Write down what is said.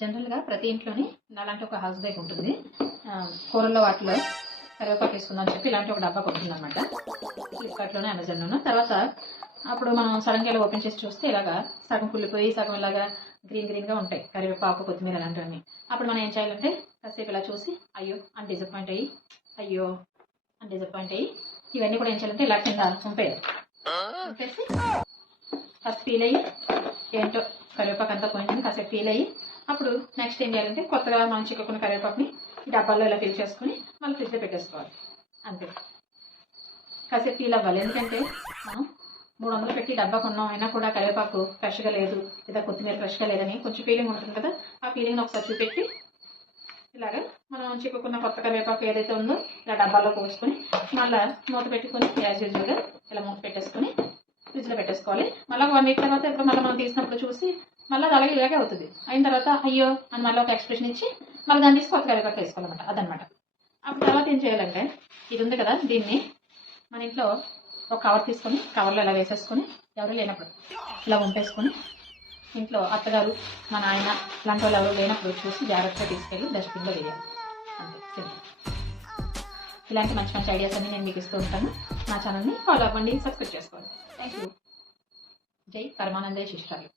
జనరల్గా ప్రతి ఇంట్లోని అలాంటి ఒక హౌస్ బ్యాగ్ ఉంటుంది. కూరల్లో వాటిలో కరివేపాకు వేసుకుందాం అని చెప్పి ఇలాంటి ఒక డబ్బా కొట్టింది ఫ్లిప్కార్ట్లోనే అమెజాన్లోనూ తర్వాత అప్పుడు మనం సడన్గా ఇలా ఓపెన్ చేసి చూస్తే ఇలాగా సగం కుళ్ళిపోయి సగం ఇలాగా గ్రీన్ గ్రీన్గా ఉంటాయి. కరివేపాకు కొత్తిమీర అలాంటివన్నీ. అప్పుడు మనం ఏం చేయాలంటే కాసేపు ఇలా చూసి అయ్యో అని డిసప్పాయింట్ అయ్యి అయ్యో అని డిసప్పాయింట్ అయ్యి ఇవన్నీ కూడా ఏం చేయాలంటే ఇలా కింద ఉంపేయాలి. ఉంపేసి ఫస్ట్ ఫీల్ అయ్యి ఏంటో కరివేపాకు అంతా పోయిందని కాసేపు ఫీల్ అయ్యి అప్పుడు నెక్స్ట్ ఏం చేయాలంటే కొత్తగా మనం చిక్కుకున్న కరివేపాకుని డబ్బాల్లో ఇలా ఫిల్ చేసుకుని మళ్ళీ ఫ్రిడ్జ్లో పెట్టేసుకోవాలి. అంతే. కాసేపు ఫీల్ అవ్వాలి ఎందుకంటే మనం మూడు వందలు పెట్టి డబ్బా కొన్నాం అయినా కూడా కరివేపాకు ఫ్రెష్గా లేదు లేదా కొత్తిమీర ఫ్రెష్గా లేదని కొంచెం ఫీలింగ్ ఉంటుంది కదా ఆ ఫీలింగ్ని ఒకసారి చూపెట్టి ఇలాగా మనం చిక్కుకున్న కొత్త కరివేపాకు ఏదైతే ఉందో ఇలా డబ్బాలో పోసుకొని మళ్ళీ మూత పెట్టుకొని యాజ్ యూజువల్గా ఇలా మూత పెట్టేసుకొని ఫ్రిడ్జ్లో పెట్టేసుకోవాలి. మళ్ళీ వన్ వీక్ తర్వాత ఇప్పుడు మళ్ళీ మనం తీసినప్పుడు చూసి మళ్ళీ అది అలాగే ఇలాగే అవుతుంది. అయిన తర్వాత అయ్యో అని మళ్ళీ ఒక ఎక్స్ప్రెషన్ ఇచ్చి మళ్ళీ దాన్ని తీసి కొత్త కరివేపాకు వేసుకోవాలన్నమాట. అదనమాట అప్పుడు తర్వాత ఏం చేయాలంటే ఇది ఉంది కదా దీన్ని మన ఇంట్లో ఒక కవర్ తీసుకొని కవర్లో ఇలా వేసేసుకొని ఎవరు లేనప్పుడు ఇలా వంపేసుకొని ఇంట్లో అత్తగారు మా నాయన ఇలాంటి వాళ్ళు ఎవరు లేనప్పుడు చూసి జాగ్రత్తగా తీసుకెళ్ళి డస్ట్బిన్లో వేయాలి. అంతే ఇలాంటి మంచి మంచి ఐడియాస్ అన్ని నేను మీకు ఇస్తూ ఉంటాను. నా ఛానల్ని ఫాలో అవ్వండి సబ్స్క్రైబ్ చేసుకోండి. థ్యాంక్ యూ జై పరమానందే శిష్టాలు.